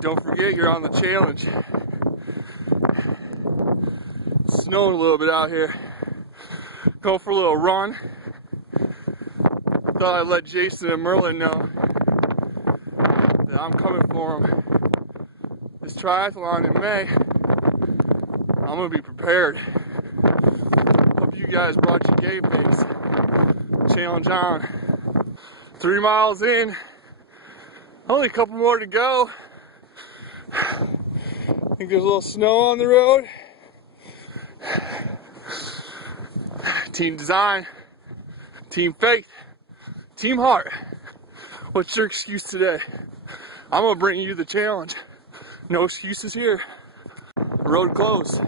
Don't forget you're on the challenge. It's snowing a little bit out here. Go for a little run. Thought I'd let Jason and Merlin know that I'm coming for them. This triathlon in May, I'm gonna be prepared. Hope you guys brought your game face. Challenge on. 3 miles in. Only a couple more to go. I think there's a little snow on the road. Team design, team faith, team heart. What's your excuse today? I'm gonna bring you the challenge. No excuses here. Road closed.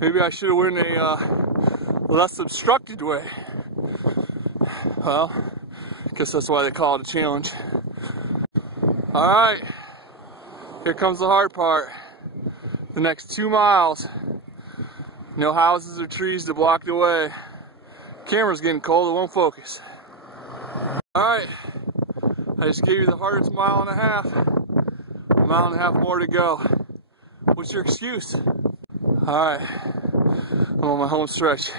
Maybe I should have went a less obstructed way. Well, I guess that's why they call it a challenge. All right, here comes the hard part. The next 2 miles. No houses or trees to block the way. Camera's getting cold, it won't focus. All right, I just gave you the hardest mile and a half. A mile and a half more to go. What's your excuse? All right, I'm on my home stretch.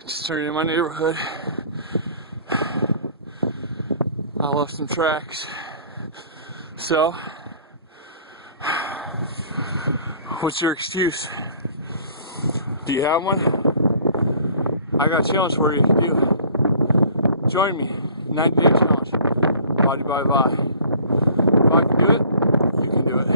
Just turned in my neighborhood. I left some tracks. So, what's your excuse? Do you have one? I got a challenge for you if you do. Join me, 90-day challenge, body by body. If I can do it, you can do it.